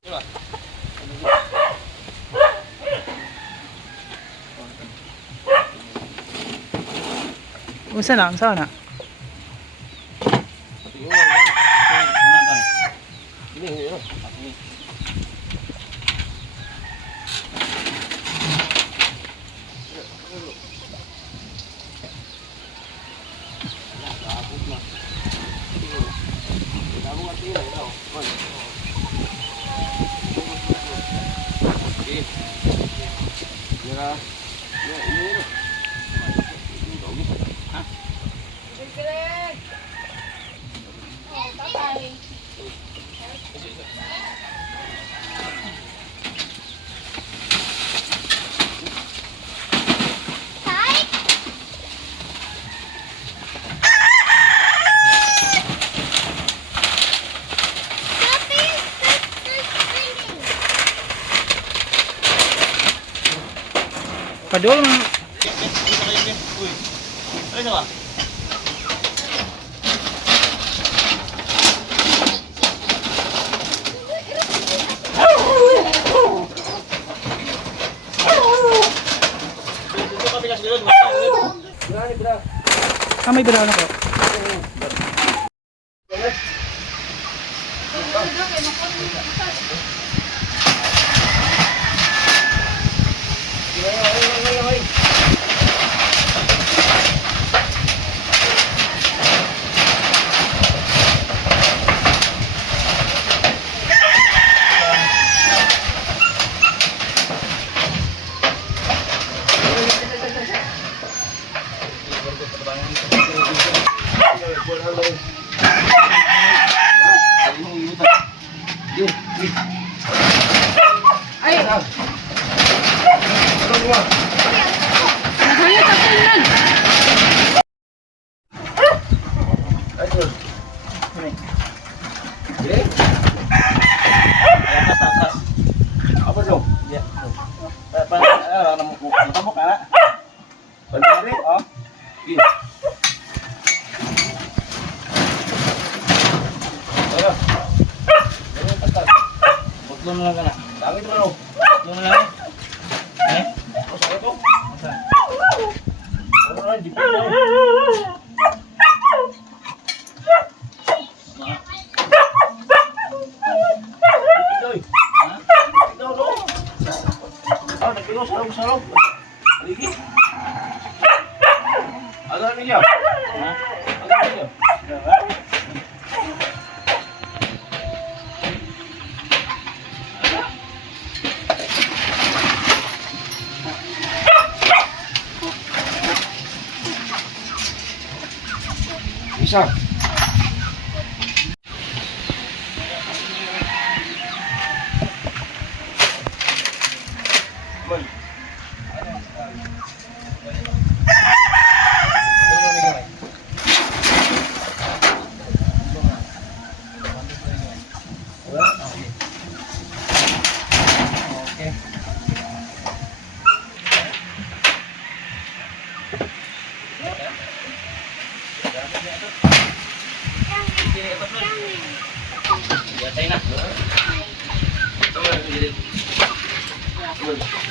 Diba? Unsa na? Unsa na? Padul man. Uy. Ano sa ba? May biraw na ko. Ay. Nahayat ako yan. Apa dong? Ya. Tabok ka na. Pagkari, oh. Gini. Ayo. Ayo, patag. Butlon lang ka na. Dami mo. Butlon lang. Eh? Masa ito? Masa? Ano na, di pa na. Sarap. Lagi. Agak ni jam. Agak ni jam. Bisa.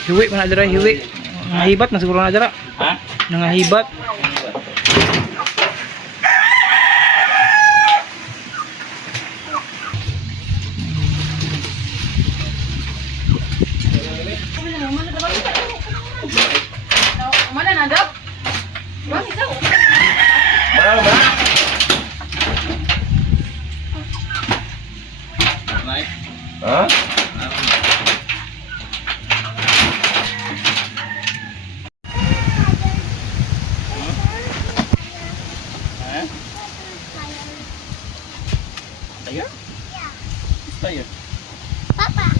Hiwi man na dira, hiwi. Nangahibat na siguro na dira. Ha? Nangahibat. Mana na daw? Wala isa. Berapa, Bang? Naik. Hah? Saya? Saya? Papa.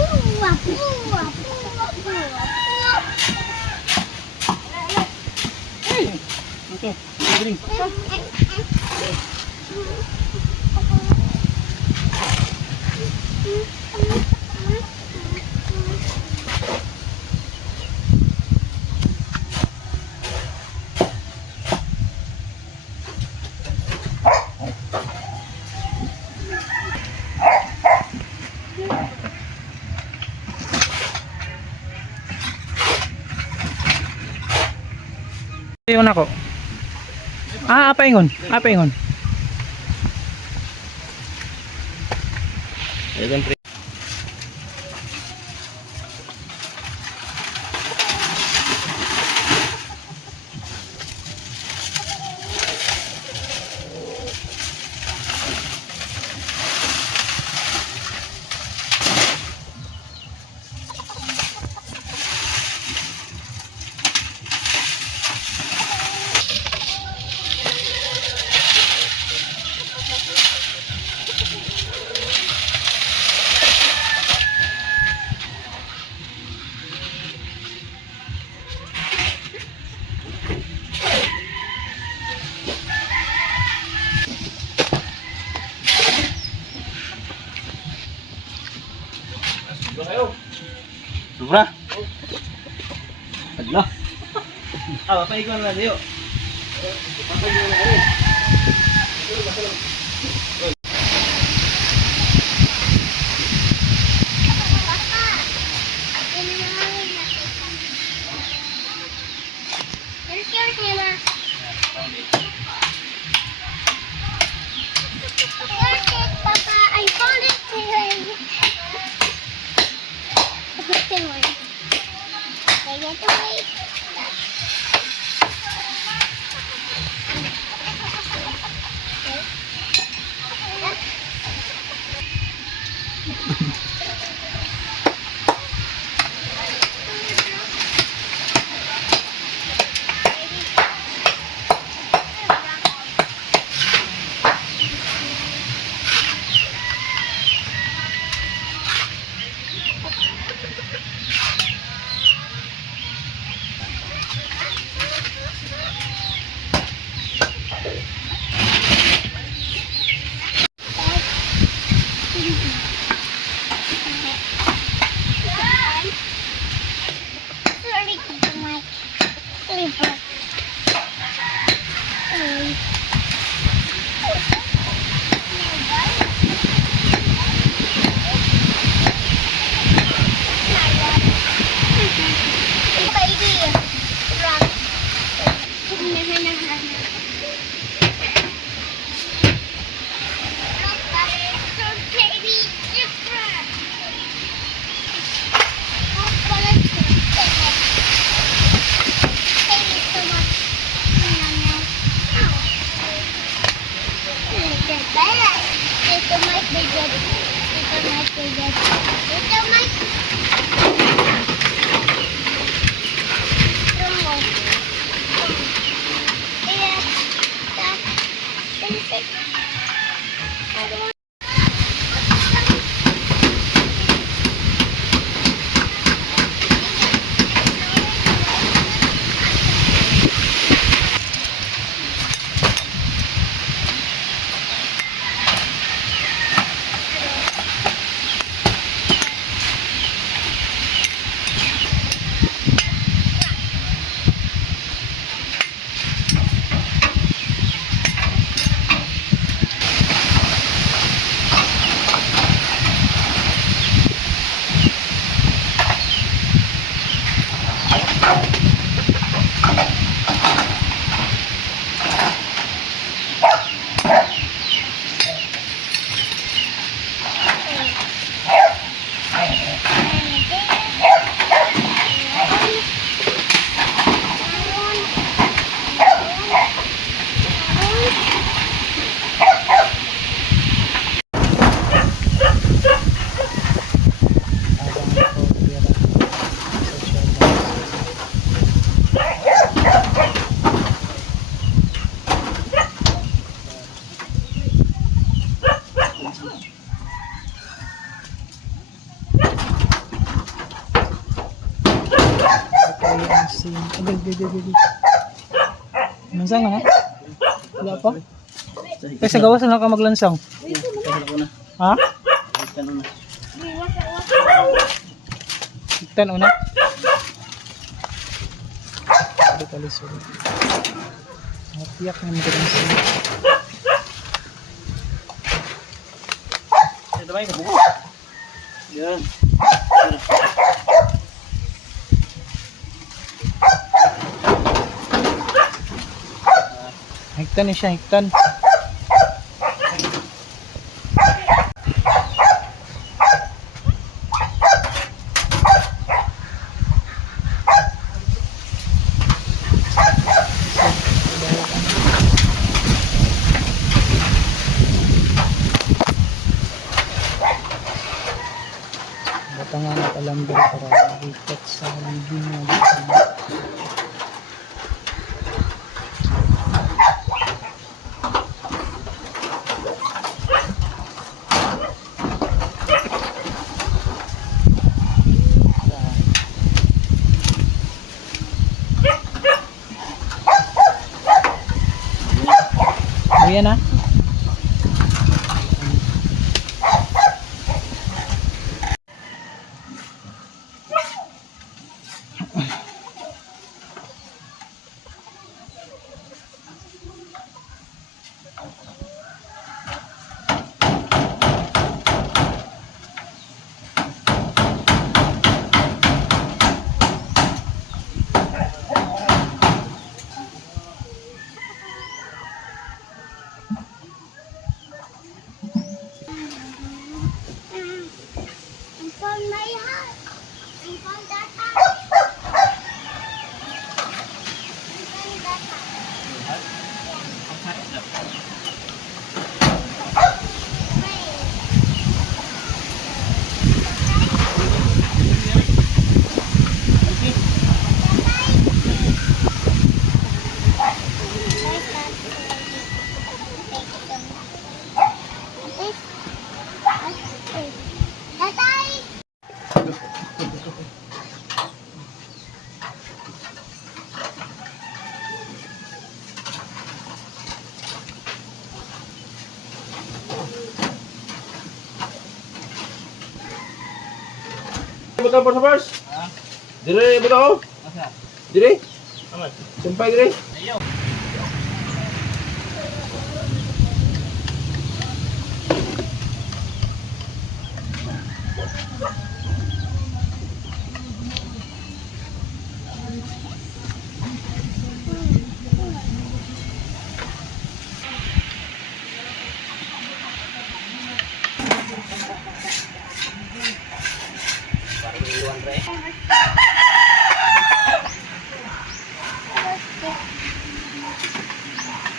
Buah, buah, buah, buah. Hey, okay. Drink. Yung ako. Apa ingon? Apa ingon? Ayun, pre. Sobra. Adlah. Papaikon na diyo. Papaikon na kami. Where's your camera? Where's it, Papa? I found it here. Good one. I get away. Sorry, my slipper. Baby, run. Ito might be good. Ito might be good. Ito might. Ito mo. Iya. Tak. Sensik. Aduh. Lansang ka na? Wala pa? Kasi sa gawas na ka maglansang. Ha? Iktan una. Ada kali sulit. Matiyak na maglansang. Ito ba yung yan. Higtan siya, higtan. Bata nga nakalambre para ikat sa ligin mo. Ayan na. I'm from my house. I'm from that house. I'm from that house. Tatay! Buta po sa bars. Dire buta ko. Dire. Aman. Sumpay dire. Ayaw.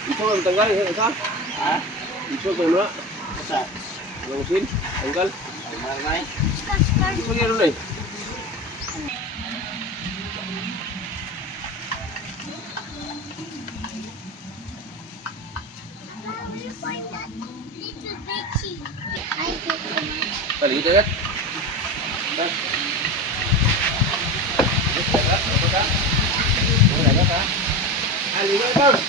Ito ang tanggal isa. Ha? Ito ko na. Sa. Lusin, tanggal. Tanggal. Ito ni ron eh. Balik dekat. Dah. Dekat. Ali, bang.